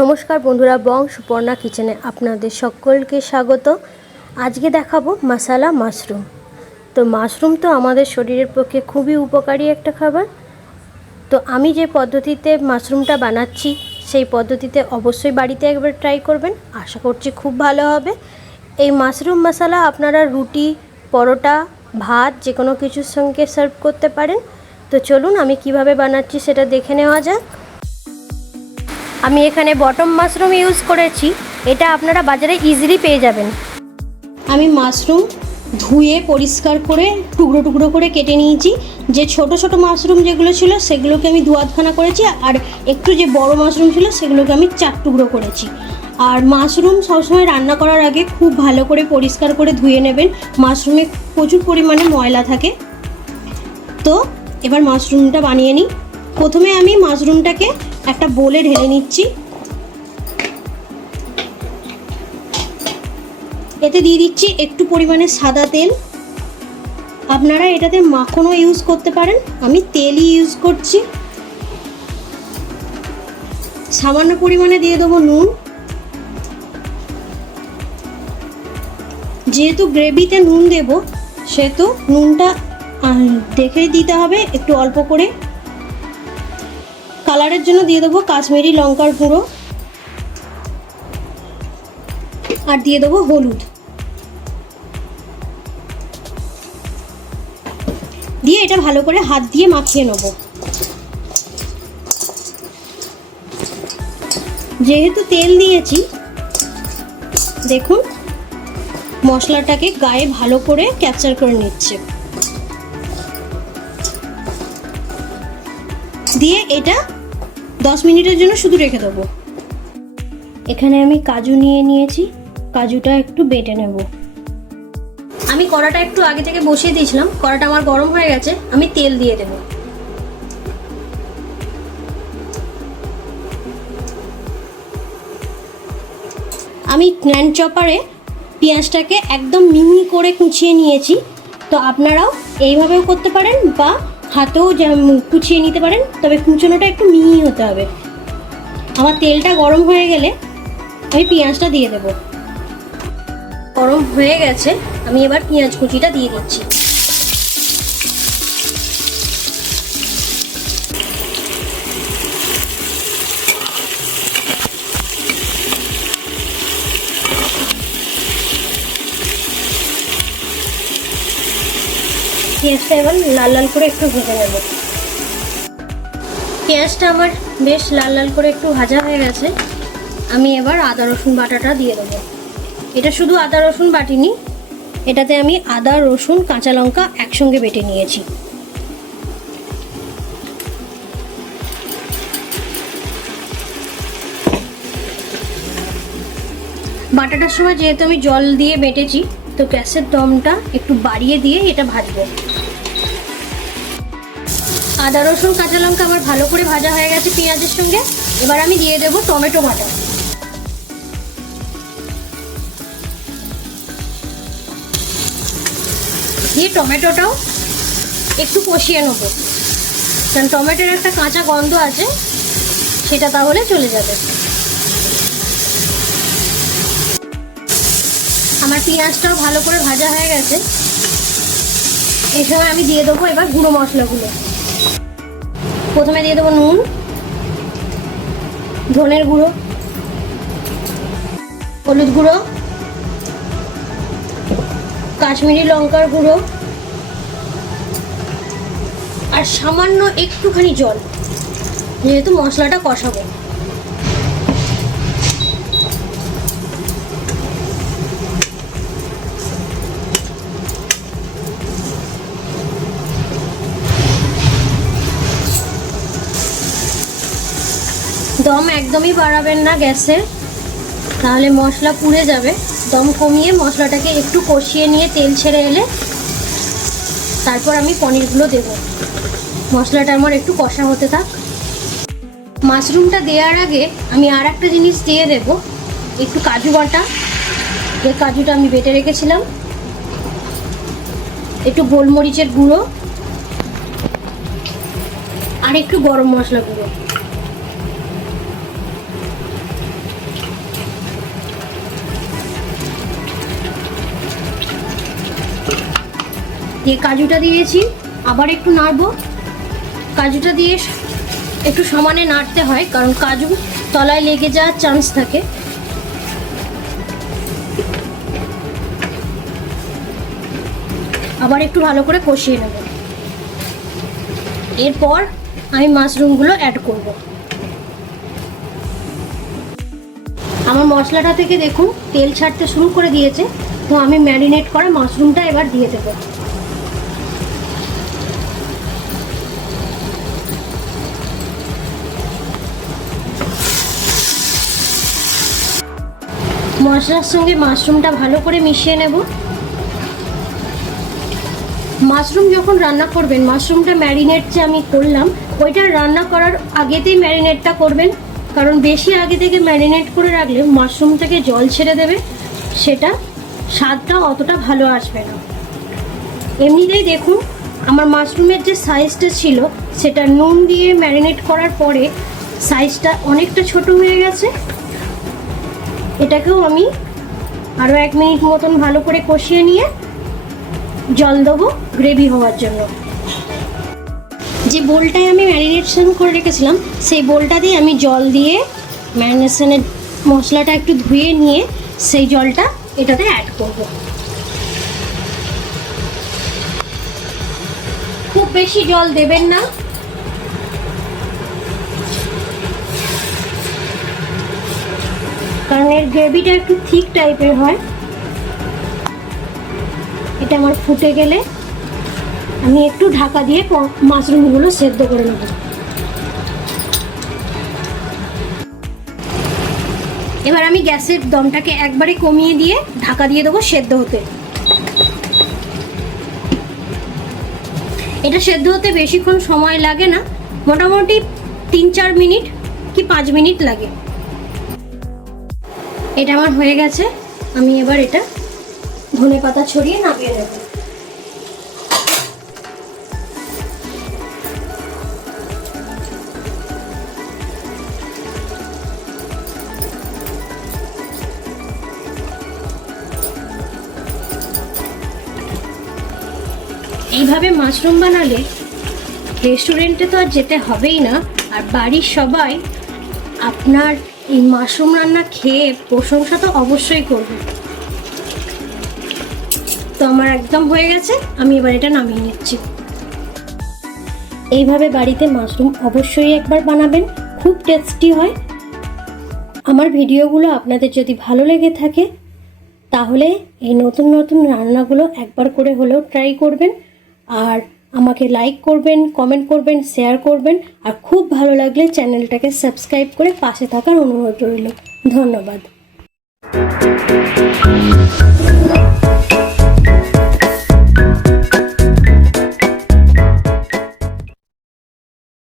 নমস্কার বন্ধুরা, বং সুপর্ণা কিচেনে আপনাদের সকলকে স্বাগত। আজকে দেখাবো মশালা মাশরুম। তো মাশরুম তো আমাদের শরীরের পক্ষে খুবই উপকারী একটা খাবার। তো আমি যে পদ্ধতিতে মাশরুমটা বানাচ্ছি, সেই পদ্ধতিতে অবশ্যই বাড়িতে একবার ট্রাই করবেন। আশা করছি খুব ভালো হবে। এই মাশরুম মশালা আপনারা রুটি, পরোটা, ভাত যে কোনো কিছুর সঙ্গে সার্ভ করতে পারেন। তো চলুন আমি কীভাবে বানাচ্ছি সেটা দেখে নেওয়া যাক। আমি এখানে বটম মাশরুম ইউজ করেছি। এটা আপনারা বাজারে ইজিলি পেয়ে যাবেন। আমি মাশরুম ধুয়ে পরিষ্কার করে টুকরো টুকরো করে কেটে নিয়েছি। যে ছোট ছোট মাশরুম যেগুলো ছিল, সেগুলোকে আমি দু আধখানা করেছি আর একটু যে বড় মাশরুম ছিল, সেগুলোকে আমি চার টুকরো করেছি। আর মাশরুম সবসময় রান্না করার আগে খুব ভালো করে পরিষ্কার করে ধুয়ে নেবেন। মাশরুমে প্রচুর পরিমাণে ময়লা থাকে। তো এবার মাশরুমটা বানিয়ে নিই। প্রথমে আমি মাশরুমটাকে একটা বোলে ঢেলে নিচ্ছি। এতে দিয়ে দিচ্ছি একটু পরিমাণে সাদা তেল। আপনারা এটাতে মাখনও ইউজ করতে পারেন। আমি তেলই ইউজ করছি। সামান্য পরিমাণে দিয়ে দেবো নুন। যেহেতু গ্রেভিতে নুন দেব, সেহেতু নুনটা দেখে দিতে হবে একটু অল্প করে। কালারের জন্য দিয়ে দেবো কাশ্মীরি লঙ্কার গুঁড়ো। আর দিয়ে দেবো হলুদ। দিয়ে এটা ভালো করে হাত দিয়ে মাখিয়ে নেব। যেহেতু তেল দিয়েছি, দেখুন, মশলাটাকে গায়ে ভালো করে ক্যাপচার করে নিচ্ছে। দিয়ে এটা দশ মিনিটের জন্য শুধু রেখে দেবো। এখানে আমি কাজু নিয়ে নিয়েছি। কাজুটা একটু বেটে নেব। আমি কড়াটা একটু আগে থেকে বসিয়ে দিয়েছিলাম। কড়াটা আমার গরম হয়ে গেছে। আমি তেল দিয়ে দেব। আমি হ্যান্ড চপারে পেঁয়াজটাকে একদম মিহি করে কুচিয়ে নিয়েছি। তো আপনারাও এইভাবেও করতে পারেন বা হাতেও কুচিয়ে নিতে পারেন, তবে কুচোনোটা একটু মিহি হতে হবে। আমার তেলটা গরম হয়ে গেলে আমি পেঁয়াজটা দিয়ে দেব। গরম হয়ে গেছে, আমি এবার পেঁয়াজ কুচিটা দিয়ে দিচ্ছি। পেঁয়াজটা এবার লাল লাল করে একটু ভেজে নেব। পেঁয়াজটা আমার বেশ লাল লাল করে একটু ভাজা হয়ে গেছে। আমি এবার আদা, রসুন বাটাটা দিয়ে দেবো। এটা শুধু আদা, রসুন বাটিনি, এটাতে আমি আদা, রসুন, কাঁচা লঙ্কা একসঙ্গে বেটে নিয়েছি। বাটাটার সময় যেহেতু আমি জল দিয়ে বেটেছি, তো গ্যাসের দমটা একটু বাড়িয়ে দিয়ে এটা ভাজবো। আদা, রসুন, কাঁচা লঙ্কা আমার ভালো করে ভাজা হয়ে গেছে পেঁয়াজের সঙ্গে। এবার আমি দিয়ে দেবো টমেটো বাটা। দিয়ে টমেটোটাও একটু কষিয়ে নেব। কারণ টমেটোর একটা কাঁচা গন্ধ আছে, সেটা তাহলে চলে যাবে। আমার পেঁয়াজটাও ভালো করে ভাজা হয়ে গেছে। এই আমি দিয়ে দেবো এবার গুঁড়ো মশলাগুলো। প্রথমে দিয়ে দেবো নুন, ধনের গুঁড়ো, হলুদ গুঁড়ো, কাশ্মীরি লঙ্কার গুঁড়ো আর সামান্য একটুখানি জল, যেহেতু মশলাটা কষাবো। দম একদমই বাড়াবেন না গ্যাসে। তাহলে মশলা পুড়ে যাবে। দম কমিয়ে মশলাটাকে একটু কষিয়ে নিয়ে তেল ছেড়ে এলে তারপর আমি পনিরগুলো দেব। মশলাটা আমার একটু কষা হতে থাক। মাশরুমটা দেওয়ার আগে আমি আর একটা জিনিস দিয়ে দেব। একটু কাজু বাটা। যে কাজুটা আমি বেটে রেখেছিলাম। একটু গোলমরিচের গুঁড়ো। আর একটু গরম মশলা গুঁড়ো। দিয়ে কাজুটা দিয়েছি, আবার একটু নাড়বো। কাজুটা দিয়ে একটু সমানে নাড়তে হয়, কারণ কাজু তলায় লেগে যাওয়ার চান্স থাকে। আবার একটু ভালো করে কষিয়ে নেব। এরপর আমি মাশরুমগুলো অ্যাড করব। আমার মশলাটা থেকে দেখুন, তেল ছাড়তে শুরু করে দিয়েছে, তো আমি ম্যারিনেট করা মাশরুমটা এবার দিয়ে দেবো। মশলার সঙ্গে মাশরুমটা ভালো করে মিশিয়ে নেব। মাশরুম যখন রান্না করবেন, মাশরুমটা ম্যারিনেট যে আমি করলাম, ওইটা রান্না করার আগেতেই ম্যারিনেটটা করবেন। কারণ বেশি আগে থেকে ম্যারিনেট করে রাখলে মাশরুম থেকে জল ছেড়ে দেবে, সেটা স্বাদটা অতটা ভালো আসবে না। এমনিতেই দেখুন, আমার মাশরুমের যে সাইজটা ছিল, সেটা নুন দিয়ে ম্যারিনেট করার পরে সাইজটা অনেকটা ছোট হয়ে গেছে। এটাকেও আমি আরও এক মিনিট মতন ভালো করে কষিয়ে নিয়ে জল দেবো গ্রেভি হওয়ার জন্য। যে বোলটায় আমি ম্যারিনেশন করে রেখেছিলাম, সেই বোলটা দিয়ে আমি জল দিয়ে ম্যারিনেশনের মশলাটা একটু ধুয়ে নিয়ে সেই জলটা এটাতে অ্যাড করব। খুব বেশি জল দেবেন না। কারণ এর গ্রেভিটা একটু থিক টাইপের হয়। এটা আমার ফুটে গেলে আমি একটু ঢাকা দিয়ে মাশরুমগুলো সেদ্ধ করে নেব। এবার আমি গ্যাসের দমটাকে একবারে কমিয়ে দিয়ে ঢাকা দিয়ে দেবো সেদ্ধ হতে। এটা সেদ্ধ হতে বেশিক্ষণ সময় লাগে না, মোটামুটি তিন চার মিনিট কি পাঁচ মিনিট লাগে। এটা আমার হয়ে গেছে। আমি এবার এটা ধনে পাতা ছড়িয়ে নামিয়ে নেব। এইভাবে মাশরুম বানালে রেস্টুরেন্টে তো আর যেতে হবেই না। আর বাড়ির সবাই আপনার এই মাশরুম রান্না খেয়ে প্রশংসা তো অবশ্যই করবে। তো আমার একদম হয়ে গেছে, আমি এবার এটা নামিয়ে নিচ্ছি। এইভাবে বাড়িতে মাশরুম অবশ্যই একবার বানাবেন, খুব টেস্টি হয়। আমার ভিডিওগুলো আপনাদের যদি ভালো লেগে থাকে, তাহলে এই নতুন নতুন রান্নাগুলো একবার করে হলেও ট্রাই করবেন। আর আমাকে লাইক করবেন কমেন্ট করবেন শেয়ার করবেন, আর খুব ভালো লাগলে চ্যানেলটাকে সাবস্ক্রাইব করে পাশে থাকার অনুরোধ রইল। ধন্যবাদ।